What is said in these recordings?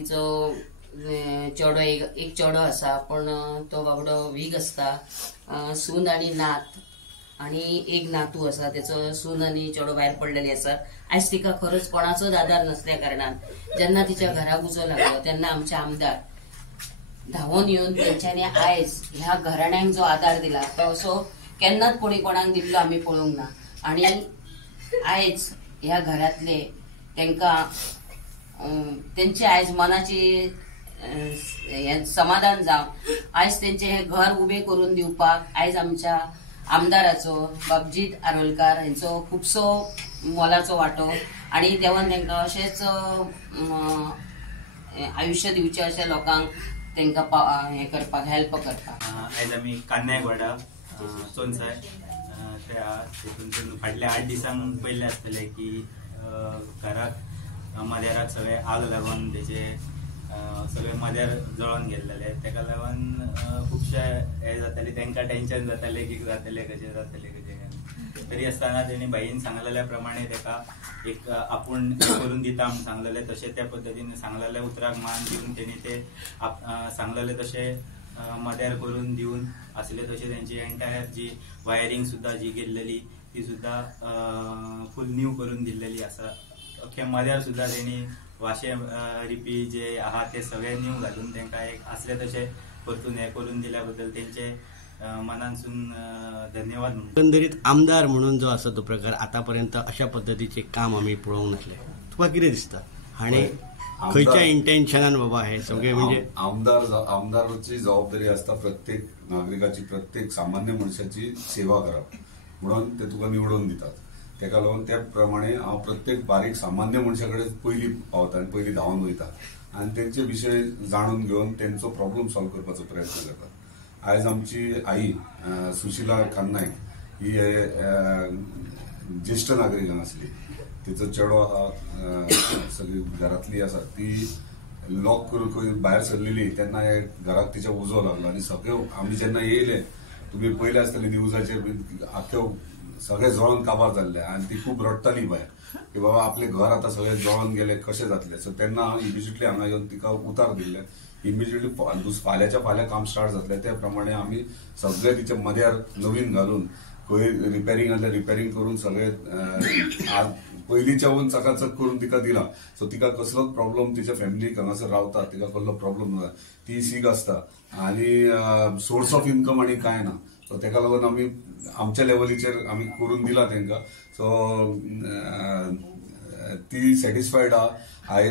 तिचो चेडो एक चेडो आसा, पण तो बाबडो वीक असता, सून आणि नात आणि एक नातू असा, त्याचं सून आणि चेडो भायर पडलेली आसा. आयज तिका खरंच कोणाचोच आधार नसल्या कारणान जेन्ना तिच्या घराक उजो लागलो तेन्ना आमचे आमदार धावून येवन तेंच्यांनी आयज ह्या घराण्यांक जो आधार दिला तो असो केन्नाच कोणी कोणाक दिल्लो आमी पळोवंक ना. आणि आयज ह्या घरातले तेंका तेंचे आयज मनाची समाधान जावं, आयज तेंचे हे घर उबे करून दिवपाक आयज आमच्या आमदाराचो बाबजीत आरोलकार हांचो खुबसो मोलाचो वांटो, आणि देवान तेंका अशेंच आयुष्य दिवचे अशा लोकांक तेंका हे करपाक हेल्प करपाक. आयज आमी कान्यागोडा चोनसाय फाटल्या 8 दिसांक पयले आसतले की घराक मदेराक सगळे आग लागून तेचे सगळे मदेर जळोन गेल्ले, तेका लागून खुबशे हे जाताले, तेंका टेन्शन जाताले की जातले कशें जातले कशें. तरी आसतना तेणी बाईन सांगलेल्या प्रमाणे तेका एक आपूण करून दिता म्हणून सांगलेले, तशें त्या पद्दतीन सांगलेल्या उतराक मान दिवन तेणी ते सांगलेले तशे मदेर करून दिवन आसले. तशें तेंची एंटायर जी वायरींग सुद्धा जी गेल्लेली ती सुद्धा फुल न्यू करून दिल्लेली आसा. अख्खे मदेर सुद्धा तेणी वाशे रिपी जे आहा ते सगळे न्यू घालून तेंका एक आसले तशे परतून हे करून दिल्या बद्दल तेंचे मनानसून धन्यवाद. एकंदरीत आमदार म्हणून जो आसा तो प्रकार आतापर्यंत अशा पद्धतीचे काम आम्ही पळोवंक नासले. तुका कितें दिसता हाणे खंयच्या इंटेन्शनान बाबा हे सगळे म्हणजे आमदाराची जबाबदारी असता प्रत्येक नागरिकाची, प्रत्येक सामान्य मनशाची सेवा करप म्हणून ते तुका निवडून दितात. तेका लागून त्या प्रमाणे हांव प्रत्येक बारीक सामान्य मनशाकडे पयली पावता आनी पयली धांवन वयता आनी तेंचे विशय जाणून घेवन तेंचो प्रॉब्लेम सॉल्व करपाचो प्रयत्न करता. आयज आमची आई सुशीला खाननायक ही ज्येष्ठ नागरीक आसली, तिचो चेडो आहा, सगळी घरातली आसा ती लॉक करून भायर सरलेली तेन्ना घराक तिच्या उजो लागलो आनी सगळे आमी जेन्ना येयले तुमी पयले आसतले न्यूजाचेर आख्यो सगळे जळोन काबार जाल्ले आनी ती खूब रडटाली भायर की बाबा आपले घर आतां सगळे जळोन गेले कशें जातले. सो तेन्ना हांव इमिजिएटली हांगा येवन तिका उतार दिल्ले. इमिजिएटली फाल्यांच्या फाल्यां काम स्टार्ट जातले त्या प्रमाणे आमी सगळे तिच्या मद्यार नवीन घालून खंय रिपेरिंग आसलें रिपेरिंग करून सगळे पयलींच्याहून चकाचक करून तिका दिला. सो तिका कसलोच प्रॉब्लेम तिच्या फॅमिलीक हांगासर रावता तिका कसलो प्रॉब्लेम ना. ती सीक आसता आनी सोर्स ऑफ इन्कम आनी कांय ना. सो तेका लागून आमी आमच्या लेवलीचेर आमी करून दिला तेंका. सो ती सॅटिस्फायड आहा.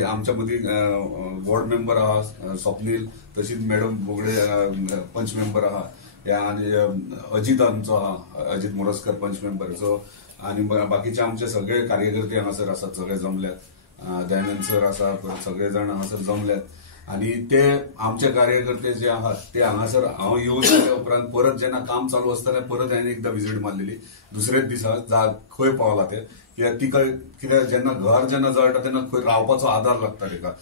आमच्या मदीं वॉर्ड मेंबर आहा स्वप्नील, तशीच मॅडम बोगडे पंच मेंबर आहा आनी अजित आमचो आहा, अजित मोरजकर पंच मेंबर. सो आनी बाकीचे आमचे सगळे कार्यकर्ते हांगासर आसात, सगळे जमल्यात. दयानंद सर आसा, सगळे जाण हांगासर जमल्यात आनी ते आमचे कार्यकर्ते जे आहात ते हांगासर हांव येवन गेल्या उपरांत परत जेन्ना काम चालू आसताना परत हांवें एकदां विजीट मारलेली दुसरेच दिसा खंय पावला ते तिका कित्याक जेन्ना घर जेन्ना जळटा तेन्ना खंय रावपाचो आधार लागता तेका.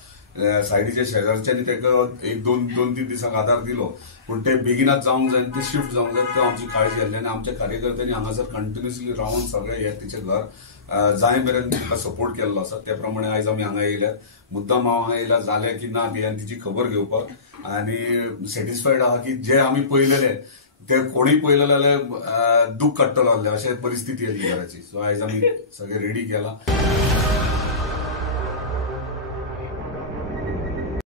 सायडीच्या शेजारच्यांनी तेका एक दोन तीन दिसांक आधार दिलो पूण ते बेगिनाच जावंक जाय, ते शिफ्ट जावंक जाय, त्यो आमची काळजी आसली. आनी आमच्या कार्यकर्त्यांनी हांगासर कंटिन्युअसली रावन सगळे हे तिचें घर जाय मेरेन तिका सपोर्ट केल्लो आसा. त्या प्रमाणे आयज आमी हांगा येयल्यात. मुद्दाम हांव हांगा येयला जालें की ना ती आनी तिची खबर घेवपाक आनी सॅटिस्फायड आहा की जे आमी पळयलेले ते कोणी पळयलें जाल्यार दूख काडटलो अशें परिस्थिती आसली घराची. सो आयज आमी सगळे रेडी केला.